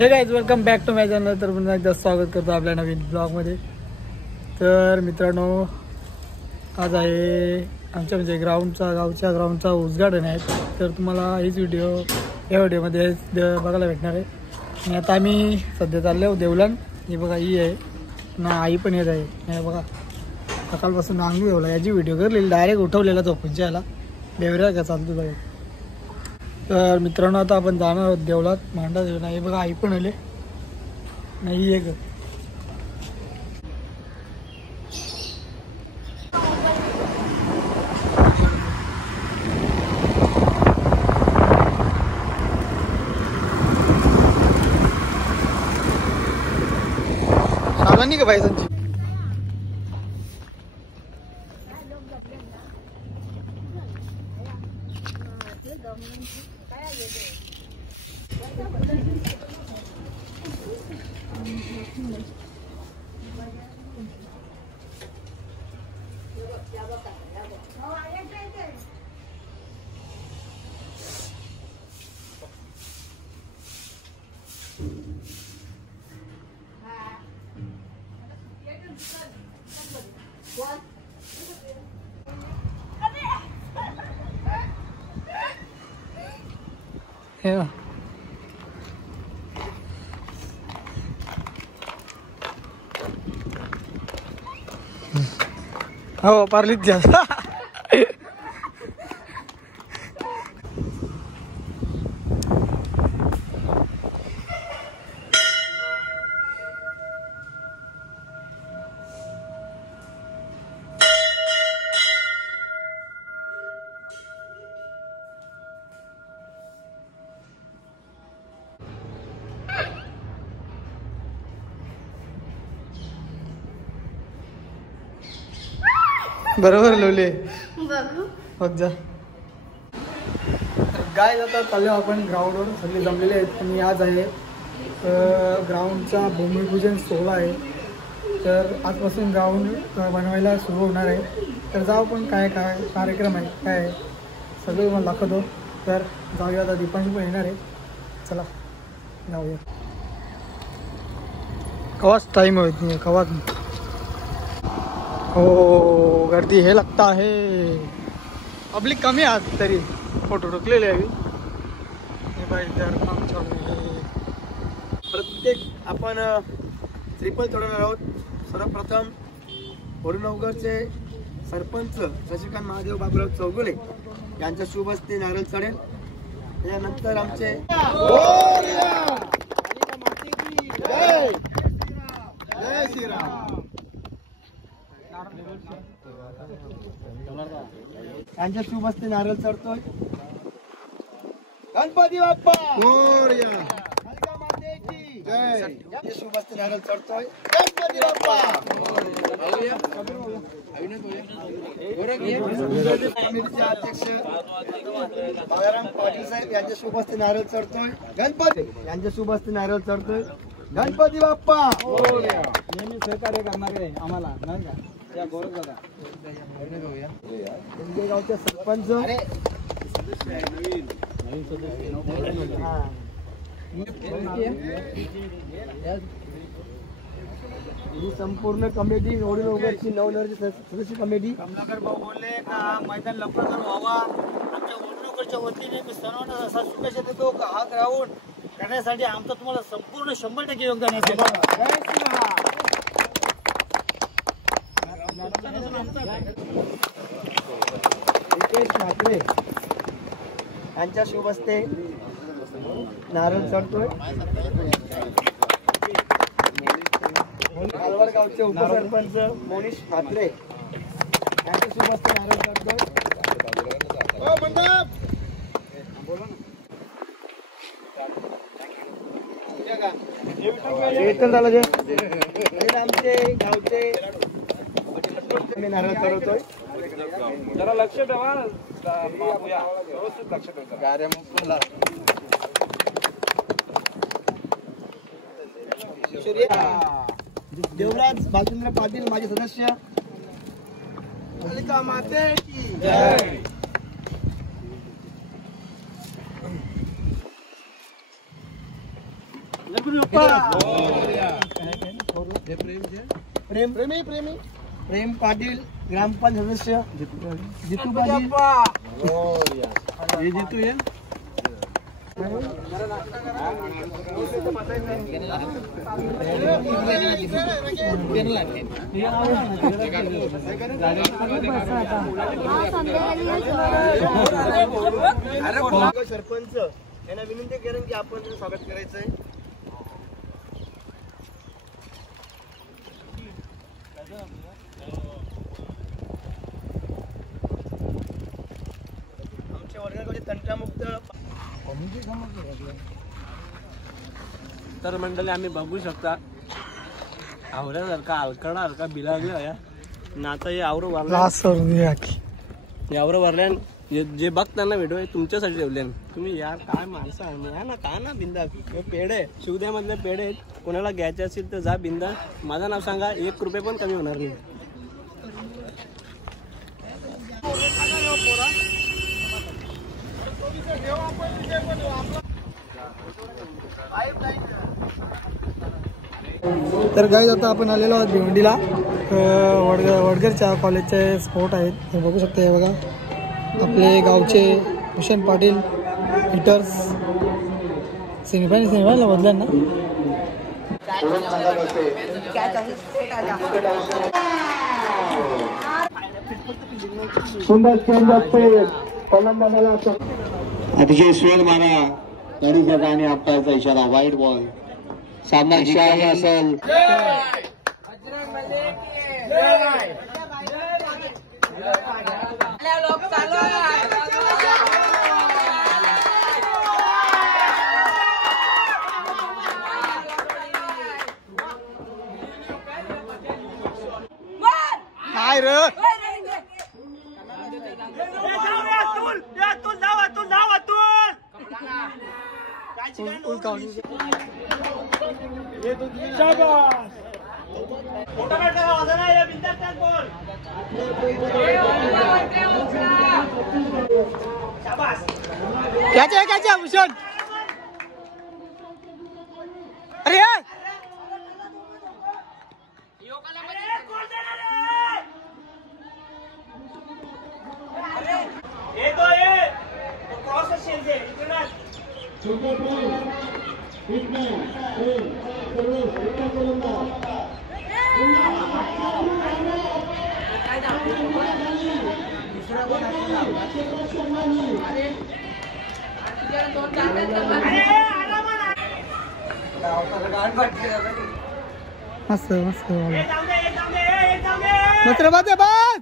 हे guys welcome back to my channel. तर पुन्हा एकदा स्वागत करतो आपल्या नवीन ब्लॉगमध्ये। तर मित्रांनो, आज आहे आमच्या म्हणजे गावच्या ग्राउंडचा उद्घाटन आहे। तर तुम्हाला हीच या व्हिडिओमध्ये बघायला भेटणार आहे। आणि आता आम्ही सध्या चाललो देवलन। हे बघा ही आहे ना, आई पण येत आहे। हे बघा सकाळपासून अंगू ठेवला, याची व्हिडिओ करलेली डायरेक्ट उठवलेला झोपूनच्या याला बेवऱ्या का चालतो बघा। तर मित्रांनो, आता आपण जाणार आहोत देवलात मांडा देऊन। हे बघा आई पण आले नाही एक शाला नाही का भाई संची हो पारलीच घ्या। बरोबर लोले बघ जा गाय जातात चालले आपण ग्राउंडवर। सगळे जमलेले आहेत आणि आज आहे ग्राउंडचा भूमिपूजन सोहळा आहे। तर आजपासून ग्राउंड बनवायला सुरू होणार आहे। तर जाऊ पण काय काय कार्यक्रम आहे काय आहे सगळं मला दाखवतो। तर जाऊया, आता दीपांशी पण येणार आहे। चला जाऊया। कवाच टाईम होत नाही कवाच हो गर्दी हे लगता है। पब्लिक कमी आज तरी फोटो टुकलेले आहे। काम चालू आहे। प्रत्येक आपण ट्रिपल तोडणार आहोत। सर्वप्रथम बोरीनवगरचे सरपंच शशिकांत महादेव बाबूराव चौगुले यांच्या शुभ हस्ते नारळ चढेल। त्यानंतर आमचे जय श्रीराम यांच्या शुभ हस्ते नारळ चढतोय। गणपती बाप्पा मोरया, अलका माते की जय। यांच्या शुभ हस्ते नारळ चढतोय। गणपती बाप्पा कमिटीचे अध्यक्ष बाळाराम पाटील साहेब यांच्या शुभ हस्ते नारळ चढतोय। गणपती यांच्या शुभ हस्ते नारळ चढतोय। गणपती बाप्पा मोरया। नेहमी सहकार्य करणारे आम्हाला नाही का त्या गोरख दादा गावचे सरपंच ही संपूर्ण कमिटी बोरीनवगरची नवनिर्मित सदस्य कमिटी कमलाकर भाऊ बोलले का मैदान लवकर व्हावा। आमच्या बोरीनवगरच्या वतीने मी सर्वांना असा शुभेच्छा देतो का हा ग्राउंड करण्यासाठी आमचं तुम्हाला संपूर्ण 100% योगदान असेल। यांच्या शुभ हस्ते नारळ चढतोय। अलवार गावचे उपसरपंच मोनिश म्हात्रे यांच्या शुभ हस्ते नारळ चढतोय। आमचे गावचे नारळ चढवतोय। जरा लक्ष ठेवा व्यवस्थित लक्ष ठेवा। देवराज बालचंद्र पाटील माजी सदस्य अलका माते की जय। प्रेम पाटील ग्रामपंचायत सदस्य जितू पाटील जितू ये सरपंच यांना विनंती करेन की आपण स्वागत करायचंय. आमच्या वर्गाकडे तंटामुक्त. तर मंडळी आम्ही बघू शकता आवऱ्यासारखा हलकडासारखा बिलागला या ना. आता हे आवरं वारल्या यावर वारल्यान जे बघताना व्हिडिओ आहे तुमच्यासाठी ठेवले. तुम्ही यार काय माणसं आहे ना का ना बिंदा पेढे शिवद्यामधले पेढे आहेत. कोणाला घ्यायचे असेल तर जा बिंदा. माझं नाव सांगा, 1 रुपये पण कमी होणार नाही. तर गाईज आता आपण आलेलो आहोत भिवंडीला. वडगरच्या कॉलेजचे स्पोर्ट आहेत हे बघू शकता. हे बघा आपले गावचे भूषण पाटील हिटर्स सेमीफायनल बदल्या ना. अतिशय स्वेल मारा गाडीच्या आणि आपटायचा इशारा. वाईट बॉल. सामना शाही असेल. काय रे क्या भूषण. अरे यार मस्त मस्त मस्त बात आहे बात.